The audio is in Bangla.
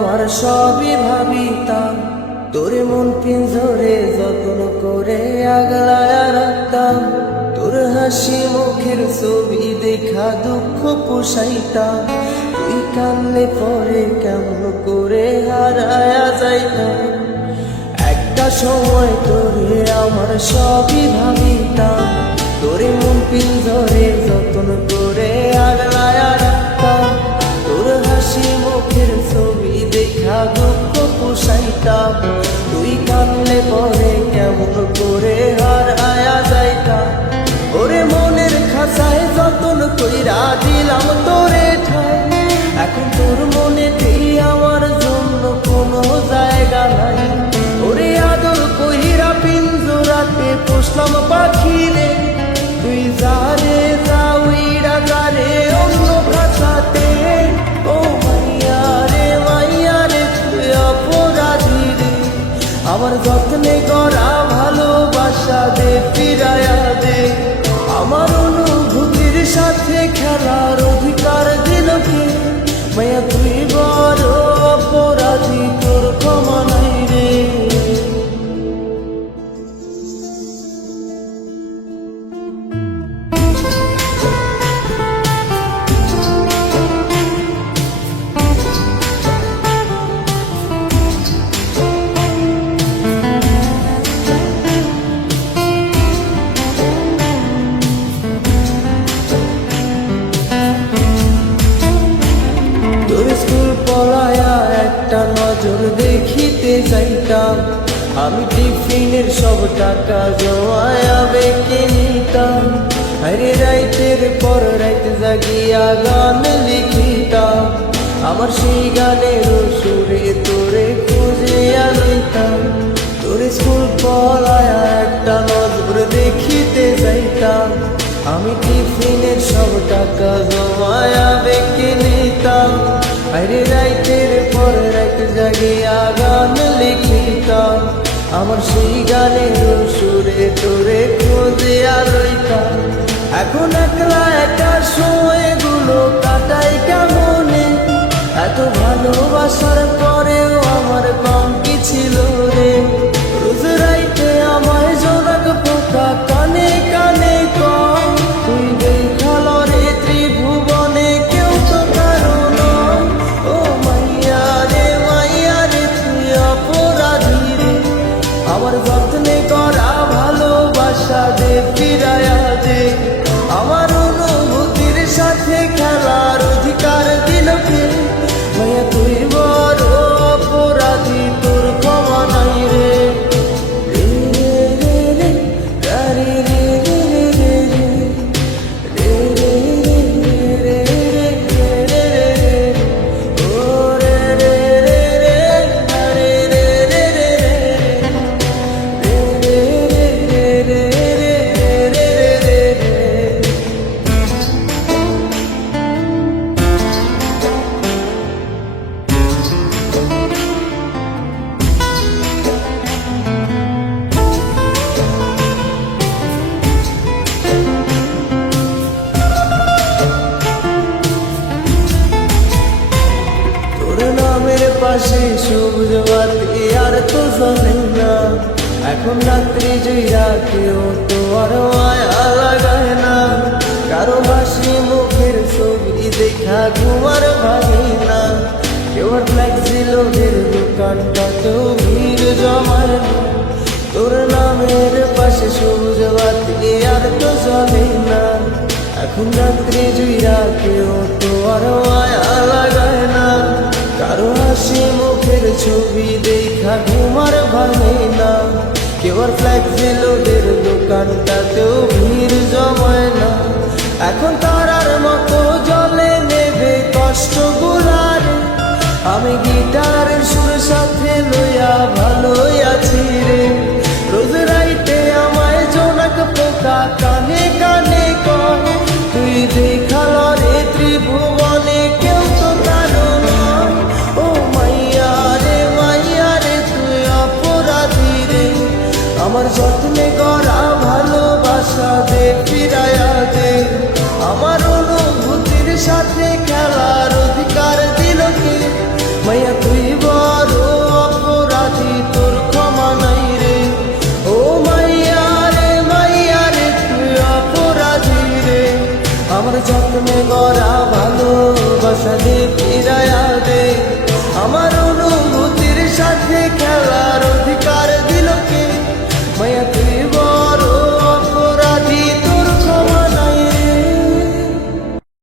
আমার সবই ভাবিতাম, তোর মন পিঞ্জরে যত্ন করে আগলায়া রাখতাম। তোর হাসি মুখের ছবি দেখা দুঃখ পোষাইতাম। তুই কানলে পরে কেমন করে হারায়া যাইতাম। একটা সময় তোরে আমার সবই ভাবিতাম, তোরে মন পিঞ্জরে যত্ন করে আগলায়া রাখতাম। তোর হাসি মুখের ছবি দেখা দুঃখ পোষাইতাম। তুই কানলে পরে কেমন করে হারায়া যাইতাম। ওরে মনের খাঁচায় যতন কইরা দিলাম তোরে ঠাই, এখন তোর মনেতেই আমার জন্য কোনো জায়গা নাই। ওরে আদর কইরা পিঞ্জরাতে পোষলাম পাখি রে, তুই যারে যাউইরা যারে অন্য ভাষাতে। ও মাইয়া রে তুই অপরাধী রে, আমার যত্নে করা ভালোবাসা দে ফিরায়া দে। আমার অনুভূতির সাথে খেলার অধিকার দিল কে? মায়া তুই বড় অপরাধী, তোর ক্ষমা নাই রে। একটা নজর দেখিতে যাইতাম, আমি টিফিনের সব টাকা জমায়া বেঁকে নিতাম। আরে রাইতের পর রাইত জাগিয়া গান লিখিতাম, আমার সেই গানের সুরে তোরে খুঁজে আনিতাম। তোর স্কুল পড়ায়া একটা নজর দেখিতে যাইতাম, আমি টিফিনের সব টাকা জমায়া বেঁকে নিতাম। আরে রাইতের পর রাইত জাগিয়া গান লিখিতাম, আমার সেই গানের সুরে তোরে খুঁজিয়া রইতাম। এখন একলা একা সময়গুলো কাটাই কেমনে, এত ভালোবাসার পরেও আমার কম কি ছিল রে। রোজ রাইতে আমায় জোনাক পোকা কানে কানে কম, তুই দেখাল রে ত্রিভুবনে কেউ তো কারো নয়। ও মাইয়া রে তুই অপরাধী রে, আমার যত্নে করা ভালোবাসা দে ফিরায়া দে। আমার অনুভূতির সাথে খেলার অধিকার দিল কে? মায়া তুই বড় অপরাধী, তোর ক্ষমা নাই রে। পাশে সবুজ বাতি আর তো জ্বলে না, এখন রাত্রি জুইরা কেউ তো আর মায়া লাগায় না। কারো হাসি মুখের ছবি দেখা ঘুমার ভাগে না, কেউ আর ফ্লেক্সি লোকের দোকানটাতেও ভিড় জমায় না। তোর নামের পাশে সবুজ বাতি আর তো জ্বলে না, এখন রাত্রি জুইরা কেউ তো আর মায়া লাগায় না। কারো হাসি মুখের ছবি দেখা ঘুমার ভাঙে না, কেউ আর ফ্লেক্সি লোডের দোকানটাতেও ভিড় জমায় না। এখন তারার মতো জলে নেবে কষ্ট গুলার, আমি গিটারের সুর সাথে লইয়া ভালোই আছি রে। রোজ রাইতে আমায় জোনাক পোকা কানে কানে কয়, তুই দেখাল রে ত্রিভুবনে কেউ তো কারো নয়। ও মাইয়া রে তুই অপরাধী রে, আমার যত্নে করা ভালোবাসা দে ফিরায়া দে। আমার অনুভূতির সাথে